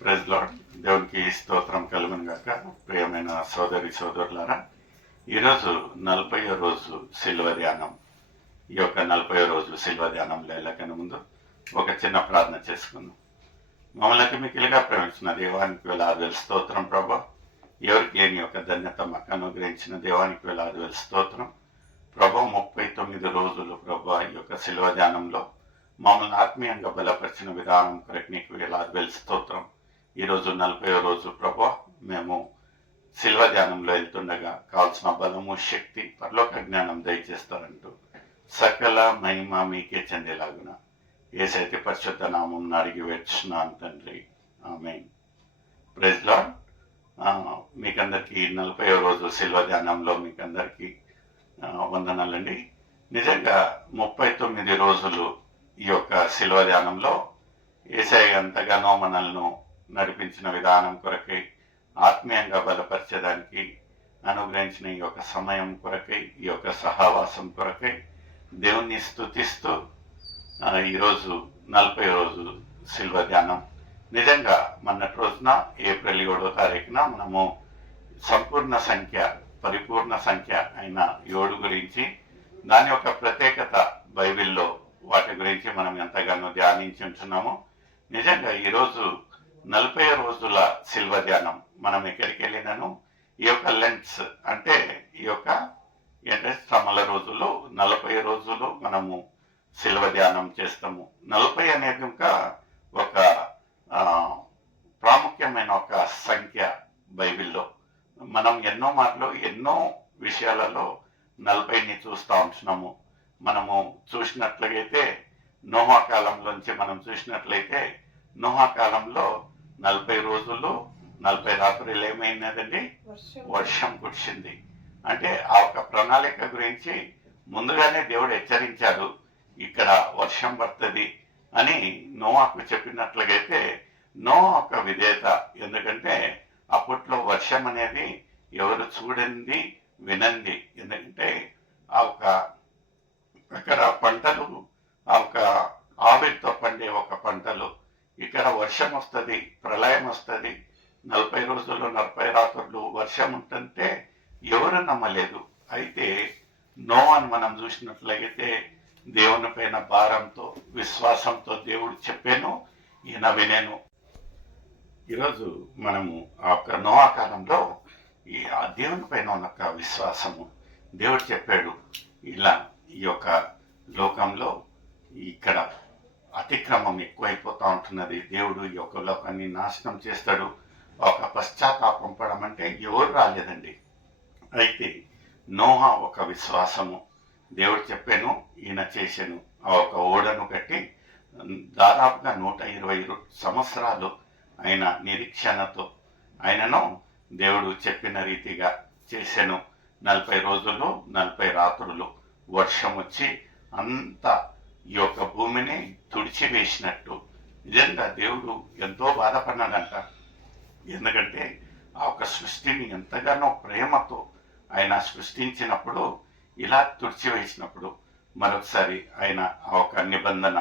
Praise lord. దేవునికి స్తోత్రం కలుగును గాక. ప్రియమైన సోదరి సోదరులారా, ఈరోజు 40వ రోజు శిల్వ ధ్యానం. ఈ యొక్క 40వ రోజు శిల్వ ధ్యానంలో వెళ్ళకన్నా ముందు ఒక చిన్న ప్రార్థన చేసుకుందాం. మమ్మల్ని అతి మిక్కిలిగా ప్రేమించిన దేవానికి వేలాది స్తోత్రం ప్రభా. ఎవరికి లేని యొక్క ధన్యత మాకు అనుగ్రహించిన దేవానికి వేలాది స్తోత్రం ప్రభా. 39 రోజులు ప్రభా ఈ యొక్క శిల్వ ధ్యానంలో మమ్మల్ని ఆత్మీయంగా బలపరిచిన విధానం కొరకు నీకు వేలాది స్తోత్రం. ఈరోజు 40వ రోజు ప్రభా, మేము శిల్వ ధ్యానంలో వెళ్తుండగా కావాల్సిన బలము, శక్తి, పరలోక జ్ఞానం దయచేస్తారంటూ సకల మహిమ మీకే చెందేలాగున యేసయ్య పరిశుద్ధ నామం అడిగి వేడుచున్నాను తండ్రి, ఆమేన్. Praise lord. మీకందరికీ 40వ రోజు శిల్వ ధ్యానంలో మీకందరికీ వందనాలండి. నిజంగా 39 రోజులు ఈ యొక్క శిల్వ ధ్యానంలో యేసయ్య ఎంతగానో మనల్ని నడిపించిన విధానం కొరకై, ఆత్మీయంగా బలపరిచేదానికి అనుగ్రహించిన ఈ యొక్క సమయం కొరకై, ఈ యొక్క సహవాసం కొరకై దేవుణ్ణి స్తుతిస్తూ ఈరోజు 40వ రోజు శిల్వ ధ్యానం. నిజంగా మొన్నటి రోజున ఏప్రిల్ 7వ తారీఖున మనము సంపూర్ణ సంఖ్య, పరిపూర్ణ సంఖ్య అయిన 7 గురించి, దాని యొక్క ప్రత్యేకత బైబిల్లో వాటి గురించి మనం ఎంతగానో ధ్యానించి ఉంటున్నాము. నిజంగా ఈరోజు 40 రోజుల శిల్వ ధ్యానం. మనం ఎక్కడికి వెళ్ళినాను, ఈ యొక్క లెంట్స్ అంటే ఈ యొక్క శ్రమల రోజులు 40 రోజులు మనము శిల్వ ధ్యానం చేస్తాము. 40 అనేది ఇంకా ఒక ప్రాముఖ్యమైన ఒక సంఖ్య బైబిల్లో. మనం ఎన్నో మార్లు ఎన్నో విషయాలలో 40ని చూస్తూ ఉంటున్నాము. మనము చూసినట్లయితే నోహా కాలంలోంచి మనం చూసినట్లయితే నోహా కాలంలో 40 రోజులు 40 రాత్రులు ఏమైనదండి, వర్షం కురిసింది. అంటే ఆ ఒక ప్రణాళిక గురించి ముందుగానే దేవుడు హెచ్చరించాడు, ఇక్కడ వర్షం పడుతుంది అని నోవాకు చెప్పినట్లయితే నోవా ఒక విధేయత. ఎందుకంటే అప్పట్లో వర్షం అనేది ఎవరు చూడండి వినండి. ఎందుకంటే ఆ ఒక అక్కడ పంటలు, ఆ ఒక ఆవిరితో పండే ఒక పంటలు, ఇక్కడ వర్షం వస్తుంది, ప్రళయం వస్తుంది, 40 రోజులు 40 రాత్రులు వర్షం ఉంటుంటే ఎవరు నమ్మలేదు. అయితే నోవాను మనం చూసినట్లయితే దేవుని పైన భారంతో, విశ్వాసంతో దేవుడు చెప్పాను, ఈయన వినేను. ఈరోజు మనము ఆ యొక్క నోవా కాలంలో ఆ దేవుని పైన ఉన్న ఒక విశ్వాసము, దేవుడు చెప్పాడు ఇలా ఈ యొక్క లోకంలో ఇక్కడ అతిక్రమం ఎక్కువైపోతూ ఉంటున్నది, దేవుడు ఈ యొక్క లోకాన్ని నాశనం చేస్తాడు. ఒక పశ్చాత్తాపం పడమంటే ఎవరు రాలేదండి. అయితే నోహా ఒక విశ్వాసము, దేవుడు చెప్పాను, ఈయన చేశాను. ఆ ఒక ఓడను కట్టి దాదాపుగా 120 సంవత్సరాలు ఆయన నిరీక్షణతో ఆయనను దేవుడు చెప్పిన రీతిగా చేశాను. 40 రోజులు 40 రాత్రులు వర్షం వచ్చి అంత ఈ యొక్క భూమిని తుడిచివేసినట్టు. నిజంగా దేవుడు ఎంతో బాధపడినాడంట. ఎందుకంటే ఆ ఒక సృష్టిని ఎంతగానో ప్రేమతో ఆయన సృష్టించినప్పుడు, ఇలా తుడిచివేసినప్పుడు మరొకసారి ఆయన ఆ ఒక నిబంధన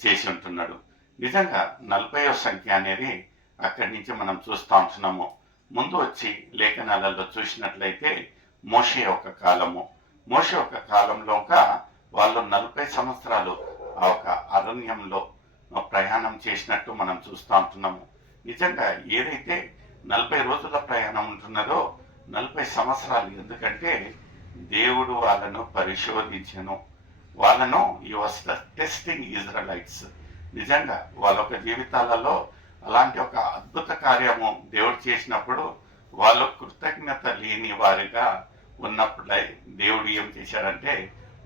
చేసి ఉంటున్నాడు. నిజంగా 40వ సంఖ్య అనేది అక్కడి నుంచి మనం చూస్తూ ఉంటున్నాము. ముందు వచ్చి లేఖనాలలో చూసినట్లయితే మోషే ఒక కాలము, మోషే ఒక కాలంలో వాళ్ళు 40 సంవత్సరాలు ఆ ఒక అరణ్యంలో ప్రయాణం చేసినట్టు మనం చూస్తూ ఉంటున్నాము. నిజంగా ఏదైతే 40 రోజుల ప్రయాణం ఉంటున్నదో 40 సంవత్సరాలు. ఎందుకంటే దేవుడు వాళ్ళను పరిశోధించను, వాళ్ళను ఈ వాస్ ద టెస్టింగ్ ఇజ్రాయలైట్స్. నిజంగా వాళ్ళ ఒక జీవితాలలో అలాంటి ఒక అద్భుత కార్యము దేవుడు చేసినప్పుడు వాళ్ళు కృతజ్ఞత లేని వారిగా ఉన్నప్పుడు దేవుడు ఏం చేశాడంటే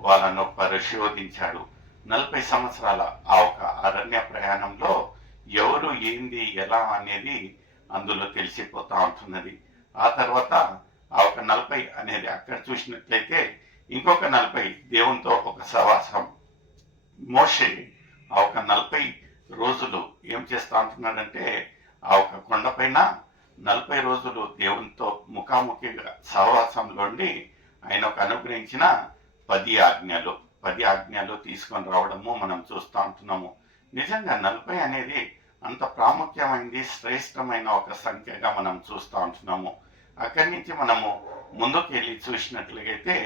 వాళ్ళను పరిశోధించాడు. 40 సంవత్సరాల ఆ ఒక అరణ్య ప్రయాణంలో ఎవరు ఏంది ఎలా అనేది అందులో తెలిసిపోతా ఉంటున్నది. ఆ తర్వాత ఆ ఒక 40 అనేది అక్కడ చూసినట్లయితే ఇంకొక 40 దేవునితో ఒక సవాసం. మోషే ఆ ఒక 40 రోజులు ఏం చేస్తా ఉంటున్నాడంటే ఆ ఒక కొండపైన 40 రోజులు దేవునితో ముఖాముఖిగా సహవాసంలోండి ఆయన ఒక అనుగ్రహించిన 10 ఆజ్ఞలు తీసుకొని రావడము మనం చూస్తూ ఉంటున్నాము. నిజంగా 40 అనేది అంత ప్రాముఖ్యమైనది, శ్రేష్టమైన ఒక సంఖ్యగా మనం చూస్తూ ఉంటున్నాము. అక్కడి నుంచి మనము ముందుకు వెళ్ళి చూసినట్లయితే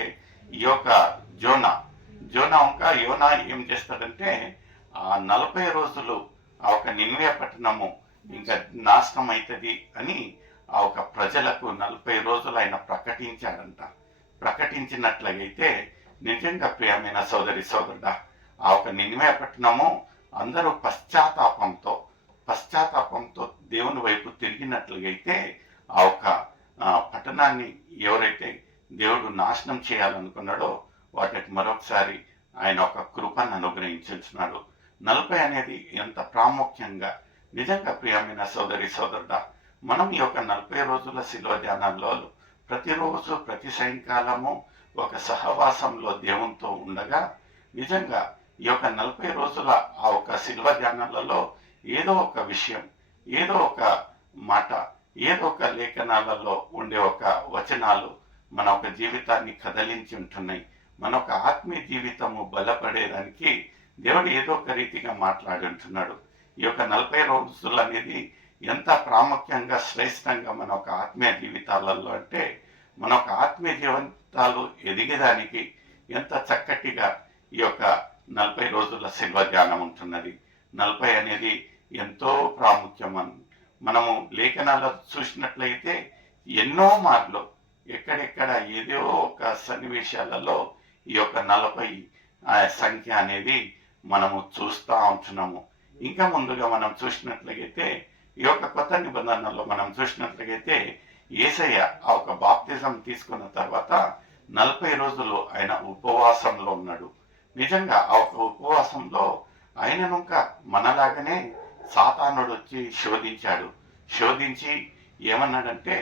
ఈ యొక్క యోనా ఏం చేస్తాడంటే ఆ 40 రోజులు ఆ ఒక నినివే పట్టణము ఇంకా నాశనం అవుతుంది అని ఆ ఒక ప్రజలకు 40 రోజులు ఆయన ప్రకటించాడంట. ప్రకటించినట్లయితే నిజంగా ప్రియమైన సోదరుడా, ఆ ఒక నినివే పట్టణము అందరూ పశ్చాత్తాపంతో దేవుని వైపు తిరిగినట్లయితే ఆ ఒక పట్టణాన్ని ఎవరైతే దేవుడు నాశనం చేయాలనుకున్నాడో వాటికి మరొకసారి ఆయన ఒక కృపను అనుగ్రహించున్నాడు. 40 అనేది ఎంత ప్రాముఖ్యంగా నిజంగా ప్రియమైన సోదరుడా, మనం ఈ యొక్క 40 రోజుల శిలువ ధ్యానాల్లో ప్రతిరోజు ప్రతి సాయంకాలము ఒక సహవాసంలో దేవునితో ఉండగా నిజంగా ఈ యొక్క 40 రోజుల ఆ ఒక శిలువ ధ్యానాలలో ఏదో ఒక విషయం, ఏదో ఒక మాట, ఏదో ఒక లేఖనాలలో ఉండే ఒక వచనాలు మన ఒక జీవితాన్ని కదిలించి ఉంటున్నాయి. మన ఒక ఆత్మీయ జీవితము బలపడేదానికి దేవుడు ఏదో ఒక రీతిగా మాట్లాడి ఉంటున్నాడు. ఈ యొక్క 40 రోజులు అనేది ఎంత ప్రాముఖ్యంగా శ్రేష్టంగా మన ఒక ఆత్మీయ జీవితాలలో అంటే మన ఒక ఆత్మీయ జీవితాలు ఎదిగేదానికి ఎంత చక్కటిగా ఈ యొక్క 40 రోజుల శిల్వ ధ్యానం ఉంటున్నది. 40 అనేది ఎంతో ప్రాముఖ్యమని మనము లేఖనాలు చూసినట్లయితే ఎన్నో మార్లు ఎక్కడెక్కడ ఏదో ఒక సన్నివేశాలలో ఈ యొక్క 40 సంఖ్య అనేది మనము చూస్తూ ఉంటున్నాము. ఇంకా ముందుగా మనం చూసినట్లయితే ఈ యొక్క కొత్త నిబంధనలో మనం చూసినట్లయితే యేసయ్య ఆ ఒక బాప్తిజం తీసుకున్న తర్వాత 40 రోజులు ఆయన ఉపవాసంలో ఉన్నాడు. నిజంగా ఆ ఒక ఉపవాసంలో ఆయనను ఇంకా మనలాగానే సాతానుడు వచ్చి శోధించి ఏమన్నాడంటే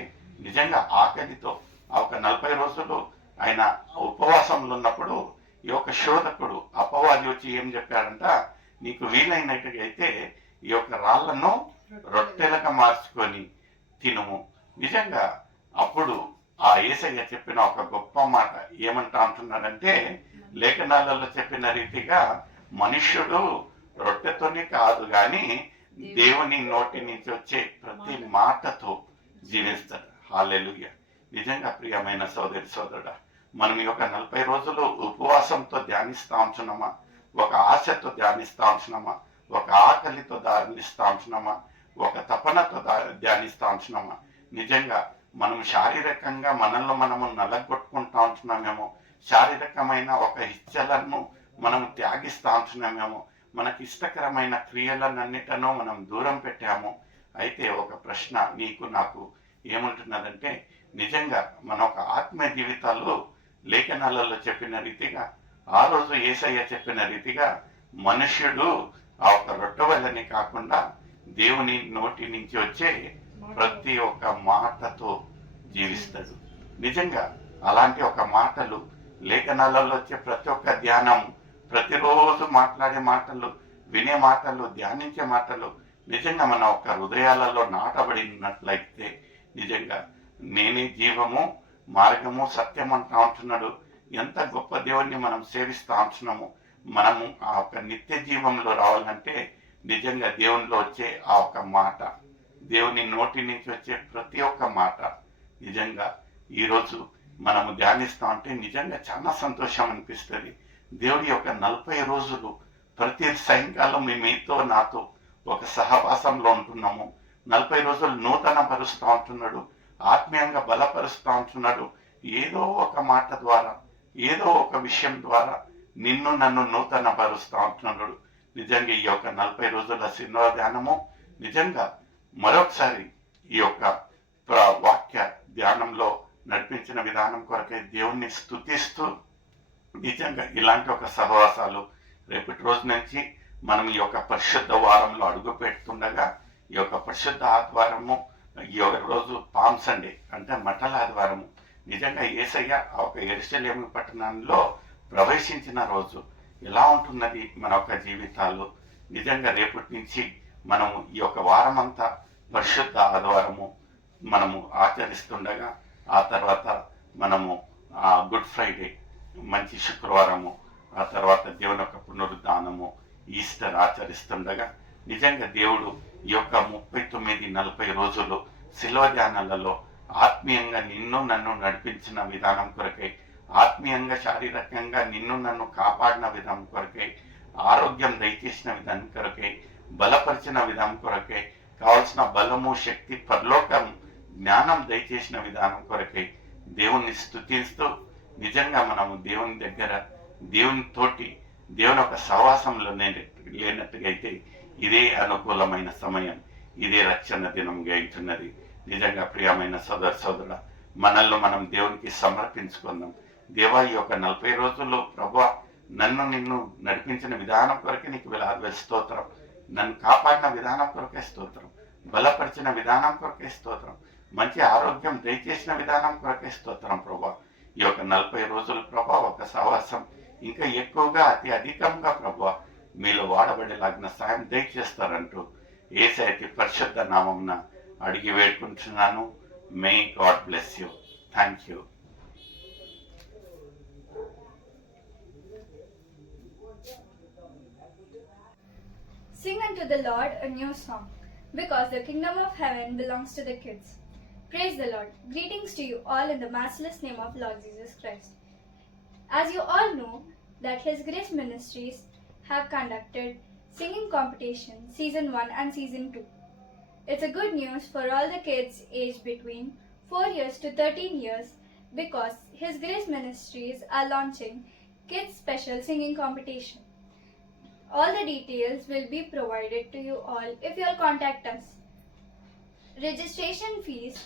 నిజంగా ఆకలితో ఆ ఒక 40 రోజులు ఆయన ఉపవాసంలో ఉన్నప్పుడు ఈ యొక్క శోధకుడు అపవాది వచ్చి ఏం చెప్పాడంట, నీకు వీలైనట్టుగైతే ఈ యొక్క రాళ్లను రొట్టెలుగా మార్చుకొని తినుము. నిజంగా అప్పుడు ఆ యేసయ్య చెప్పిన ఒక గొప్ప మాట ఏమంటా అంటున్నాడంటే లేఖనాలలో చెప్పిన రీతిగా మనుష్యుడు రొట్టెతోనే కాదు గాని దేవుని నోటి నుంచి వచ్చే ప్రతి మాటతో జీవిస్తాడు. హల్లెలూయా. నిజంగా ప్రియమైన సోదరుడా, మనం ఈ యొక్క 40 రోజులు ఉపవాసంతో ధ్యానిస్తా ఉంటున్నామా, ఒక ఆశతో ధ్యానిస్తా ఉంటున్నామా, ఒక ఆకలితో ధ్యానిస్తా ఉంటున్నామా, ఒక తపనతో ధ్యానిస్తా ఉంటున్నామా? నిజంగా మనం శారీరకంగా మనల్ని మనము నలగొట్టుకుంటా ఉంటున్నామేమో, శారీరకమైన ఒక ఇచ్చలను మనం త్యాగిస్తా ఉంటున్నామేమో, మనకి ఇష్టకరమైన క్రియలన్నిటనో మనం దూరం పెట్టాము. అయితే ఒక ప్రశ్న నీకు నాకు ఏముంటున్నదంటే నిజంగా మన ఒక ఆత్మీయ జీవితాల్లో లేఖనాలలో చెప్పిన రీతిగా ఆ రోజు యేసయ్య చెప్పిన రీతిగా మనుష్యుడు ఆ ఒక రొట్టెవలని కాకుండా దేవుని నోటి నుంచి వచ్చే ప్రతి ఒక్క మాటతో జీవిస్తాడు. నిజంగా అలాంటి ఒక మాటలు లేఖనాలలో వచ్చే ప్రతి ఒక్క ధ్యానం, ప్రతిరోజు మాట్లాడే మాటలు, వినే మాటలు, ధ్యానించే మాటలు నిజంగా మన ఒక హృదయాలలో నాటబడినట్లయితే నిజంగా నేనే జీవము, మార్గము, సత్యం అంటా ఉంటున్నాడు. ఎంత గొప్ప దేవుణ్ణి మనం సేవిస్తూ ఉంటున్నాము. మనము ఆ ఒక నిత్య జీవంలో రావాలంటే నిజంగా దేవునిలో వచ్చే ఆ ఒక మాట, దేవుని నోటి నుంచి వచ్చే ప్రతి ఒక్క మాట నిజంగా ఈరోజు మనము ధ్యానిస్తా ఉంటే నిజంగా చాలా సంతోషం అనిపిస్తుంది. దేవుడి యొక్క 40 రోజులు ప్రతి సాయంకాలం మీతో నాతో ఒక సహవాసంలో ఉంటున్నాము. 40 రోజులు నూతన పరుస్తూ ఉంటున్నాడు, ఆత్మీయంగా బలపరుస్తూ ఉంటున్నాడు. ఏదో ఒక మాట ద్వారా, ఏదో ఒక విషయం ద్వారా నిన్ను నన్ను నూతన పరుస్తూ ఉంటున్నాడు. నిజంగా ఈ యొక్క 40 రోజుల శిల్వ ధ్యానము నిజంగా మరొకసారి ఈ యొక్క వాక్య ధ్యానంలో నడిపించిన విధానం కొరకే దేవుణ్ణి స్తుతిస్తూ నిజంగా ఇలాంటి ఒక సహవాసాలు రేపటి రోజు నుంచి మనం ఈ యొక్క పరిశుద్ధ వారంలో అడుగు పెడుతుండగా ఈ యొక్క పరిశుద్ధ ఆదివారము, ఈ యొక్క రోజు పామ్ సండే అంటే మట్టల ఆదివారము, నిజంగా యేసయ్య ఆ ఒక యెరూషలేము పట్టణంలో ప్రవేశించిన రోజు ఎలా ఉంటున్నది మన యొక్క జీవితాలు. నిజంగా రేపటి నుంచి మనము ఈ యొక్క వారం అంతా పరిశుద్ధ ఆదివారము మనము ఆచరిస్తుండగా ఆ తర్వాత మనము గుడ్ ఫ్రైడే, మంచి శుక్రవారము, ఆ తర్వాత దేవుని యొక్క పునరుద్ధానము, ఈస్టర్ ఆచరిస్తుండగా నిజంగా దేవుడు ఈ యొక్క 39-40 రోజులు శిలువ ధ్యానాలలో ఆత్మీయంగా నిన్ను నన్ను నడిపించిన విధానం కొరకై, ఆత్మీయంగా శారీరకంగా నిన్ను నన్ను కాపాడిన విధానం కొరకై, ఆరోగ్యం దయచేసిన విధానం కొరకై, బలపరిచిన విధానం కొరకై, కావలసిన బలము శక్తి పరలోకం జ్ఞానం దయచేసిన విధానం కొరకై దేవుణ్ణి స్తుతిస్తూ, నిజంగా మనము దేవుని దగ్గర దేవునితోటి దేవుని ఒక సహవాసంలో లేనట్టుగా అయితే ఇదే అనుకూలమైన సమయం, ఇదే రక్షణ దినం గయించున్నది. నిజంగా ప్రియమైన సోదర మనల్లో మనం దేవునికి సమర్పించుకుందాం. దేవా, ఈ యొక్క 40 రోజుల్లో ప్రభువా నన్ను నిన్ను నడిపించిన విధానం కొరకే నీకు వేలాది స్తోత్రం, నన్ను కాపాడిన విధానం కొరకే స్తోత్రం, బలపరిచిన విధానం కొరకే స్తోత్రం, మంచి ఆరోగ్యం దయచేసిన విధానం కొరకే స్తోత్రం ప్రభా. ఈ యొక్క 40 రోజులు ప్రభా ఒక సహవాసం ఇంకా ఎక్కువగా అతి అధికంగా ప్రభా మీలో వాడబడేలాగిన సాయం దయచేస్తారంటూ యేసయ్య పరిశుద్ధ నామమున అడిగి వేడుకుంటున్నాను. May God bless you. Thank you. Sing unto the Lord a new song, because the kingdom of heaven belongs to the kids. Praise the Lord. Greetings to you all in the matchless name of Lord Jesus Christ. As you all know, that His Grace Ministries have conducted singing competition season 1 and season 2. It's a good news for all the kids aged between 4 years to 13 years, because His Grace Ministries are launching kids special singing competition. All the details will be provided to you all if you all contact us. Registration fees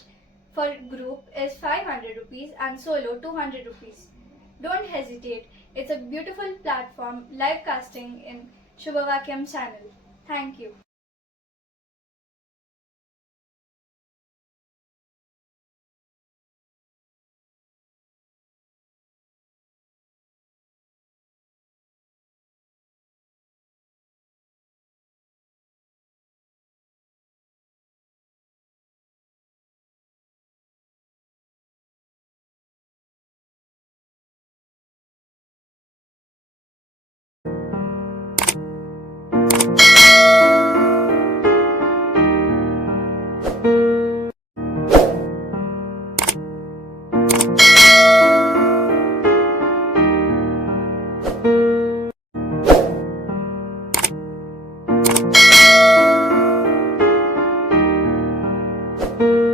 for group is 500 rupees and solo 200 rupees. Don't hesitate. It's a beautiful platform live casting in Shubhavakyam channel. Thank you. Thank you.